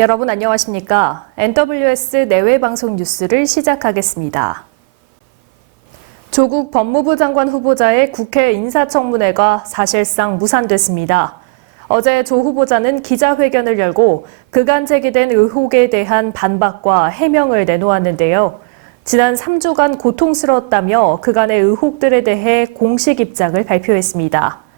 여러분 안녕하십니까? NWS 내외방송 뉴스를 시작하겠습니다. 조국 법무부 장관 후보자의 국회 인사청문회가 사실상 무산됐습니다. 어제 조 후보자는 기자회견을 열고 그간 제기된 의혹에 대한 반박과 해명을 내놓았는데요. 지난 3주간 고통스러웠다며 그간의 의혹들에 대해 공식 입장을 발표했습니다.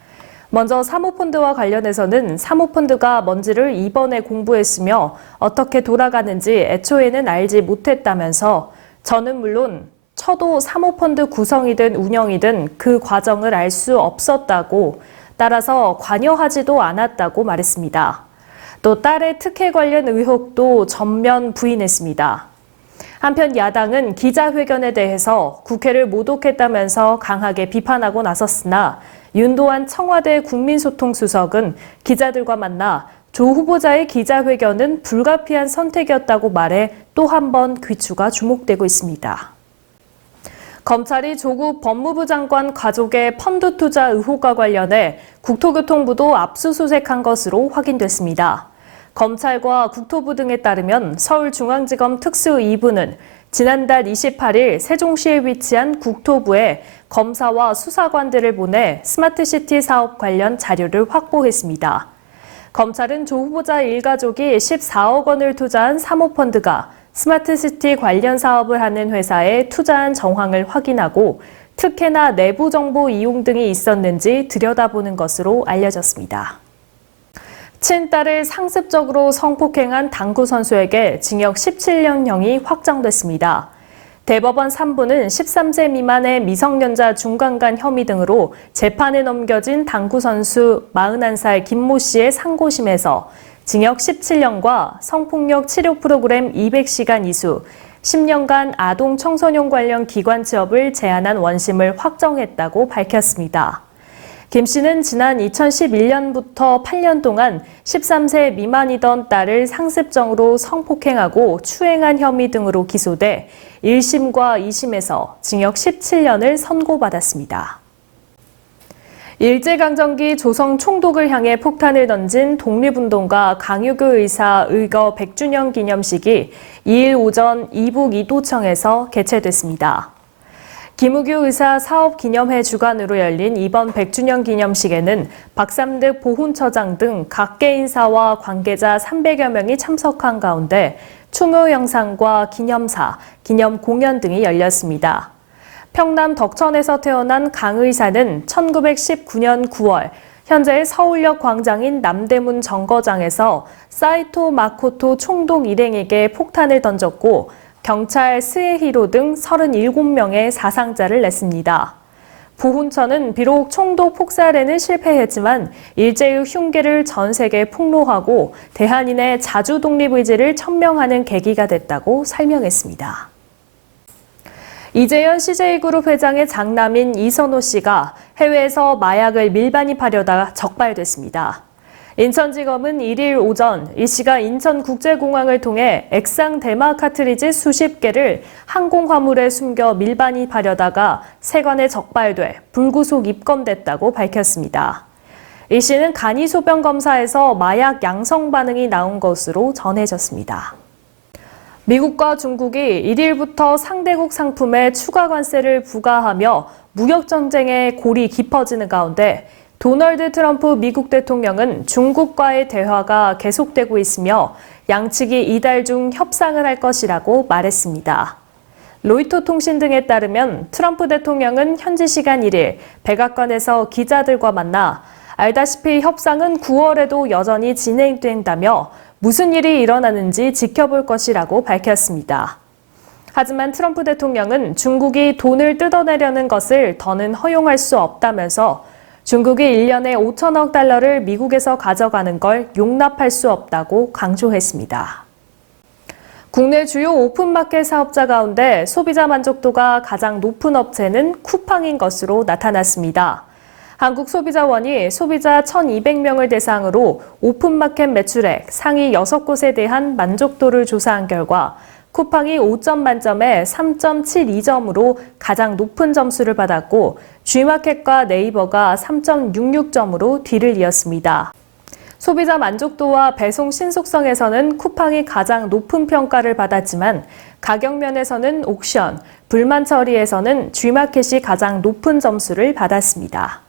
먼저 사모펀드와 관련해서는 사모펀드가 뭔지를 이번에 공부했으며 어떻게 돌아가는지 애초에는 알지 못했다면서 저는 물론 처도 사모펀드 구성이든 운영이든 그 과정을 알 수 없었다고 따라서 관여하지도 않았다고 말했습니다. 또 딸의 특혜 관련 의혹도 전면 부인했습니다. 한편 야당은 기자회견에 대해서 국회를 모독했다면서 강하게 비판하고 나섰으나 윤도한 청와대 국민소통수석은 기자들과 만나 조 후보자의 기자회견은 불가피한 선택이었다고 말해 또 한 번 귀추가 주목되고 있습니다. 검찰이 조국 법무부 장관 가족의 펀드 투자 의혹과 관련해 국토교통부도 압수수색한 것으로 확인됐습니다. 검찰과 국토부 등에 따르면 서울중앙지검 특수 2부는 지난달 28일 세종시에 위치한 국토부에 검사와 수사관들을 보내 스마트시티 사업 관련 자료를 확보했습니다. 검찰은 조 후보자 일가족이 14억 원을 투자한 사모펀드가 스마트시티 관련 사업을 하는 회사에 투자한 정황을 확인하고 특혜나 내부 정보 이용 등이 있었는지 들여다보는 것으로 알려졌습니다. 친딸을 상습적으로 성폭행한 당구 선수에게 징역 17년형이 확정됐습니다. 대법원 3부는 13세 미만의 미성년자 중간간 혐의 등으로 재판에 넘겨진 당구 선수 41살 김모 씨의 상고심에서 징역 17년과 성폭력 치료 프로그램 200시간 이수, 10년간 아동 청소년 관련 기관 취업을 제한한 원심을 확정했다고 밝혔습니다. 김 씨는 지난 2011년부터 8년 동안 13세 미만이던 딸을 상습적으로 성폭행하고 추행한 혐의 등으로 기소돼 1심과 2심에서 징역 17년을 선고받았습니다. 일제강점기 조성 총독을 향해 폭탄을 던진 독립운동가 강유규 의사 의거 100주년 기념식이 2일 오전 이북 이도청에서 개최됐습니다. 김우규 의사 사업기념회 주관으로 열린 이번 100주년 기념식에는 박삼득 보훈처장 등 각계 인사와 관계자 300여 명이 참석한 가운데 추모 영상과 기념사, 기념 공연 등이 열렸습니다. 평남 덕천에서 태어난 강 의사는 1919년 9월 현재 서울역 광장인 남대문 정거장에서 사이토 마코토 총독 일행에게 폭탄을 던졌고 경찰 스에히로 등 37명의 사상자를 냈습니다. 보훈처는 비록 총독 폭살에는 실패했지만 일제의 흉기를 전 세계에 폭로하고 대한인의 자주 독립 의지를 천명하는 계기가 됐다고 설명했습니다. 이재현 CJ그룹 회장의 장남인 이선호 씨가 해외에서 마약을 밀반입하려다 적발됐습니다. 인천지검은 1일 오전 이 씨가 인천국제공항을 통해 액상 대마 카트리지 수십 개를 항공화물에 숨겨 밀반입하려다가 세관에 적발돼 불구속 입건됐다고 밝혔습니다. 이 씨는 간이소변 검사에서 마약 양성 반응이 나온 것으로 전해졌습니다. 미국과 중국이 1일부터 상대국 상품에 추가 관세를 부과하며 무역전쟁의 골이 깊어지는 가운데 도널드 트럼프 미국 대통령은 중국과의 대화가 계속되고 있으며 양측이 이달 중 협상을 할 것이라고 말했습니다. 로이터 통신 등에 따르면 트럼프 대통령은 현지 시간 1일 백악관에서 기자들과 만나 알다시피 협상은 9월에도 여전히 진행된다며 무슨 일이 일어나는지 지켜볼 것이라고 밝혔습니다. 하지만 트럼프 대통령은 중국이 돈을 뜯어내려는 것을 더는 허용할 수 없다면서 중국이 1년에 5천억 달러를 미국에서 가져가는 걸 용납할 수 없다고 강조했습니다. 국내 주요 오픈마켓 사업자 가운데 소비자 만족도가 가장 높은 업체는 쿠팡인 것으로 나타났습니다. 한국소비자원이 소비자 1,200명을 대상으로 오픈마켓 매출액 상위 6곳에 대한 만족도를 조사한 결과 쿠팡이 5점 만점에 3.72점으로 가장 높은 점수를 받았고 G마켓과 네이버가 3.66점으로 뒤를 이었습니다. 소비자 만족도와 배송 신속성에서는 쿠팡이 가장 높은 평가를 받았지만 가격 면에서는 옥션, 불만 처리에서는 G마켓이 가장 높은 점수를 받았습니다.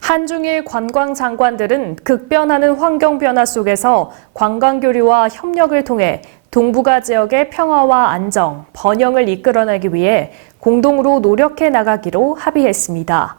한중일 관광 장관들은 급변하는 환경 변화 속에서 관광 교류와 협력을 통해 동북아 지역의 평화와 안정, 번영을 이끌어내기 위해 공동으로 노력해 나가기로 합의했습니다.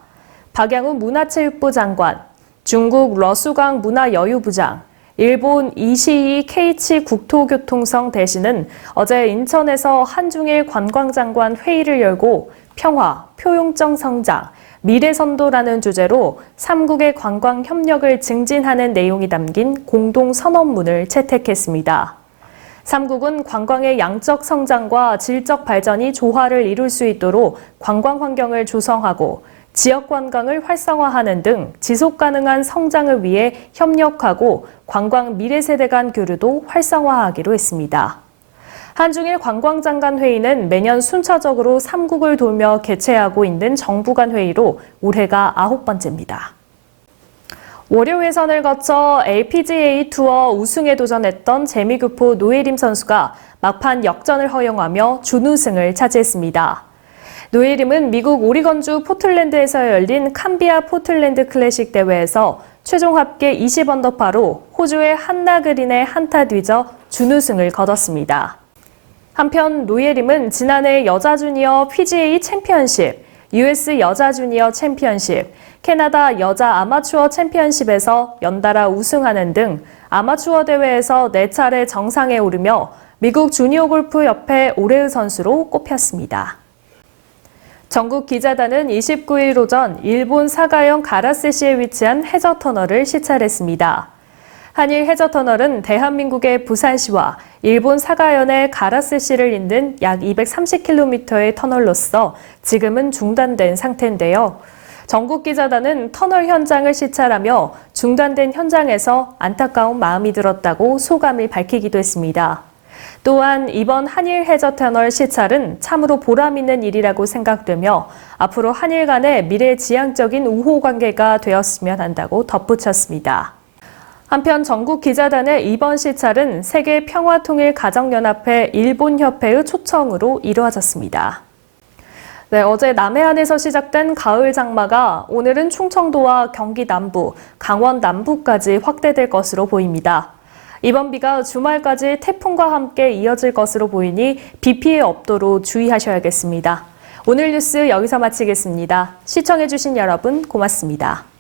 박양우 문화체육부 장관, 중국 러수강 문화여유부장, 일본 이시이 케이치 국토교통성 대신은 어제 인천에서 한중일 관광장관 회의를 열고 평화, 표용적 성장, 미래선도라는 주제로 3국의 관광 협력을 증진하는 내용이 담긴 공동 선언문을 채택했습니다. 3국은 관광의 양적 성장과 질적 발전이 조화를 이룰 수 있도록 관광 환경을 조성하고 지역 관광을 활성화하는 등 지속 가능한 성장을 위해 협력하고 관광 미래 세대 간 교류도 활성화하기로 했습니다. 한중일 관광장관 회의는 매년 순차적으로 3국을 돌며 개최하고 있는 정부 간 회의로 올해가 9번째입니다. 월요 예선을 거쳐 LPGA 투어 우승에 도전했던 재미교포 노예림 선수가 막판 역전을 허용하며 준우승을 차지했습니다. 노예림은 미국 오리건주 포틀랜드에서 열린 캄비아 포틀랜드 클래식 대회에서 최종 합계 20언더파로 호주의 한나 그린의 한타 뒤져 준우승을 거뒀습니다. 한편 노예림은 지난해 여자 주니어 PGA 챔피언십, US 여자 주니어 챔피언십, 캐나다 여자 아마추어 챔피언십에서 연달아 우승하는 등 아마추어 대회에서 4차례 정상에 오르며 미국 주니어 골프 협회 올해의 선수로 꼽혔습니다. 전국 기자단은 29일 오전 일본 사가현 가라세시에 위치한 해저 터널을 시찰했습니다. 한일 해저 터널은 대한민국의 부산시와 일본 사가현의 가라세시를 잇는 약 230km의 터널로서 지금은 중단된 상태인데요. 전국 기자단은 터널 현장을 시찰하며 중단된 현장에서 안타까운 마음이 들었다고 소감을 밝히기도 했습니다. 또한 이번 한일 해저 터널 시찰은 참으로 보람 있는 일이라고 생각되며 앞으로 한일 간의 미래지향적인 우호 관계가 되었으면 한다고 덧붙였습니다. 한편 전국 기자단의 이번 시찰은 세계평화통일가정연합회 일본협회의 초청으로 이루어졌습니다. 네, 어제 남해안에서 시작된 가을 장마가 오늘은 충청도와 경기 남부, 강원 남부까지 확대될 것으로 보입니다. 이번 비가 주말까지 태풍과 함께 이어질 것으로 보이니 비 피해 없도록 주의하셔야겠습니다. 오늘 뉴스 여기서 마치겠습니다. 시청해주신 여러분 고맙습니다.